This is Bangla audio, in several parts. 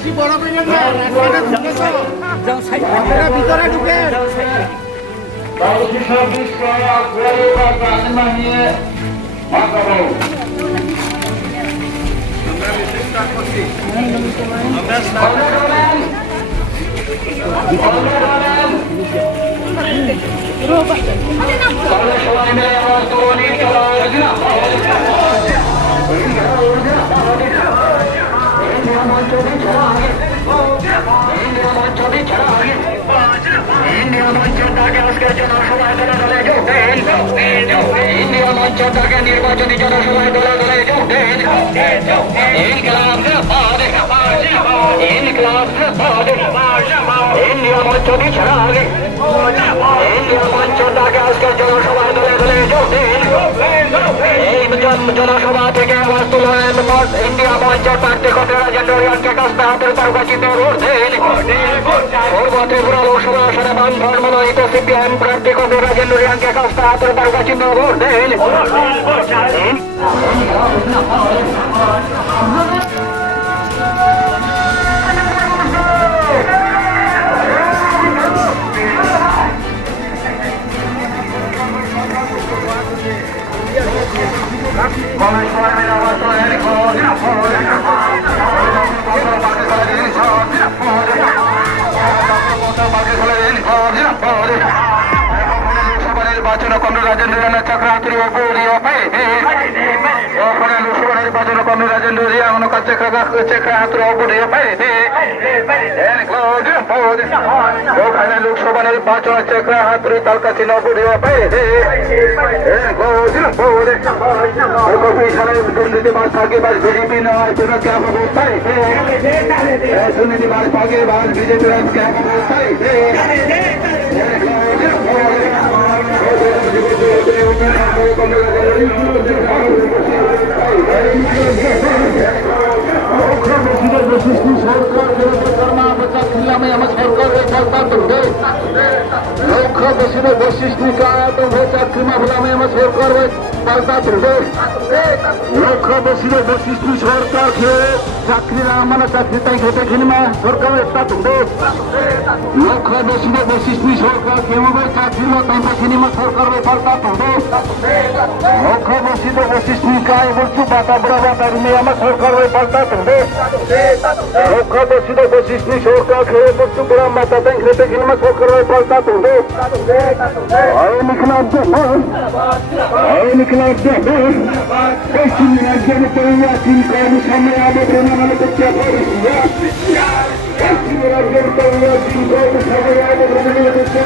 বেশি বড় কইলেন না রাস্তাটা ঢুকে তো যাও সাইড আপনারা ভিতরে ঢুকে বাইরে সব বিষয় করে বাদ মানিয়ে মাকাবো আমরা মিছিল স্টার্ট করছি আমরা স্টার্ট সবাই মিলে আমার তরুণী চলা নির্বাচনী জনসভায় দলে দলে যোগ দেন ইন্ডিয়া মঞ্চ বিছাড়া আগে ইন্ডিয়া মঞ্চ তাকে আজকের জনসভায় দলে দলে যোগ দেন এই জনসভা থেকে আওয়াজ তুলেন ইন্ডিয়া মঞ্চের প্রার্থী কোটে রাজেন্দ্র রিয়ানকে কাস্তে হাতের তারকাচিহ্ন ভোট দেন পূর্ব ত্রিপুরা লোকসভা আসনে বামফ্রন্ট মনোনীত সিপিএম প্রার্থী কোটে রাজেন্দ্র রিয়ানকে কাস্তে হাতের তারকাচিহ্ন ভোট দেন নির্বাচন কমল রাজেন্দ্র চক্রান্তি নির্বাচন কমল রাজেন্দ্র চক্রান্ত ওখানে লোকসভা নির্বাচন চক্র হাতুরি তালকাছি নবুড়িও দুর্নীতিবাজ ফাঁকিবাজ বিজেপি নয় তোরা ক্যাব অবস্থায় দুর্নীতিবাজ ফাঁকিবাজ বিজেপি ক্যাব অবস্থায় বৈশিষ্ট্য চাকরি মামলা সরকার পাল্টা তুলবে লক্ষ্য বসিলে বৈশিষ্ট্য সরকার খেয়ে চাকরি মানে চাকরি তাই খেতে খেলিমা সরকার একটা তুলবে লক্ষ্য বসিলে বৈশিষ্ট্য সরকার খেয়ে চাকরি তাই খেলিমা সরকার পাল্টা তুলবে লক্ষ্য বসিলে বৈশিষ্ট্য কায় বলছু বাতা বড় বাতা রুমে আমার সরকার পাল্টা তুলবে লক্ষ্য বসিলে বৈশিষ্ট্য সরকার খেয়ে বলছু বড় বাতা তাই খেতে খেলিমা সরকার পাল্টা তুলবে পশ্চিম রাজ্যের তৈরি সামনে আবেদন করতে পশ্চিম রাজ্যের তৈরি সামনে আবেদন করতে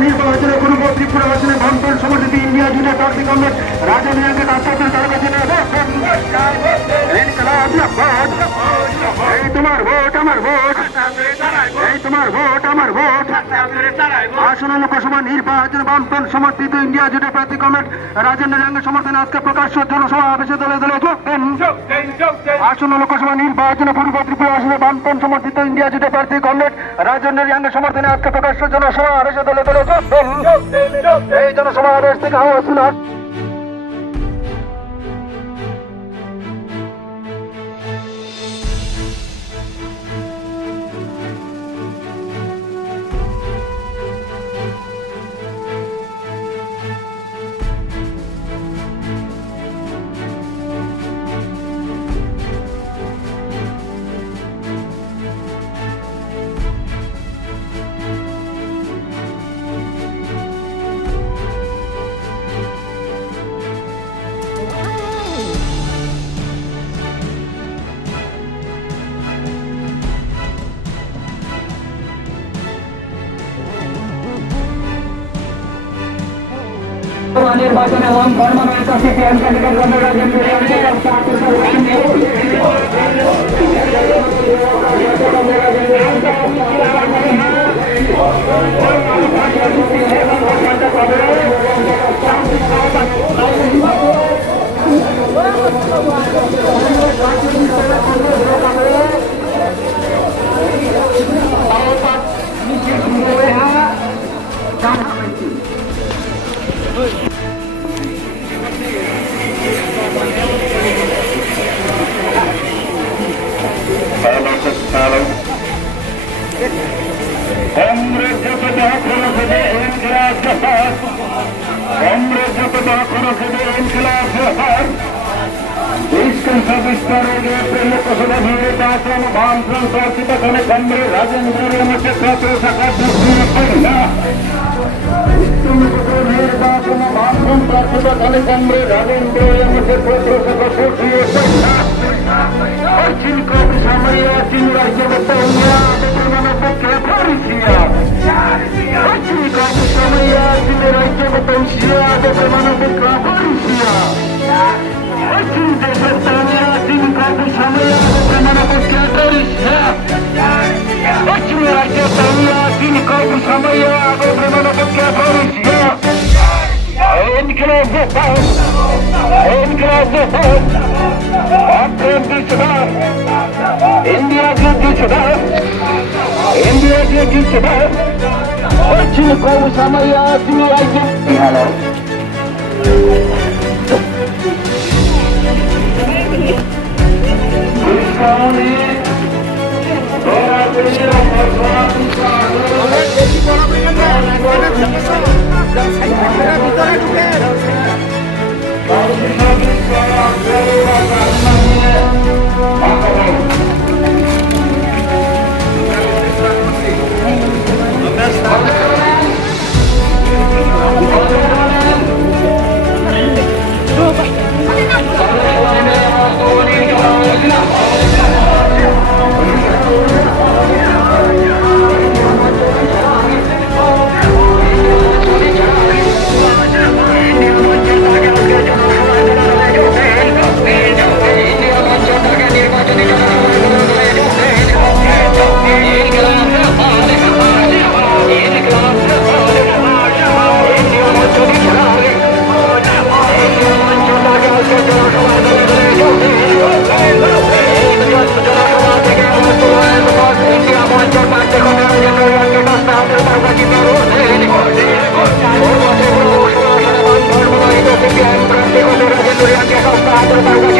নির্বাচনে পূর্ব ত্রিপুরা আসনে বামফ্রন্ট সমর্থিত ইন্ডিয়া জুড়ে প্রার্থী কংগ্রেস রাজনীতি কাস্তের তার কাছে এই তোমার ভোট আমার ভোট এই তোমার ভোট আমার ভোট আসন্ন লোকসভা নির্বাচনে বামফ্রন্ট সমর্থিত ইন্ডিয়া জুড়ে প্রার্থী কংগ্রেস রাজেন্দ্র রিয়াংয়ের সমর্থনে আজকে প্রকাশ্য জনসভা আবেশে দলে দলে আসন্ন লোকসভা নির্বাচনে পূর্ব ত্রিপুরা আসনে বামফ্রন্ট সমর্থিত ইন্ডিয়া জুড়ে প্রার্থী কংগ্রেস রাজেন্দ্র রিয়াংয়ের সমর্থনে আজকে প্রকাশ্য জনসভা আবেশে দলে দলে এই জনসভা আবেশ থেকে আওয়াজ শুনা নির্বাচনে হন মনোনীত সিপিএম ক্যান্ডিডেট বেশি বড় পেলেন না রাস্তাটা ঢুকেছ আপনারা ভিতরে ঢুকে Terima kasih.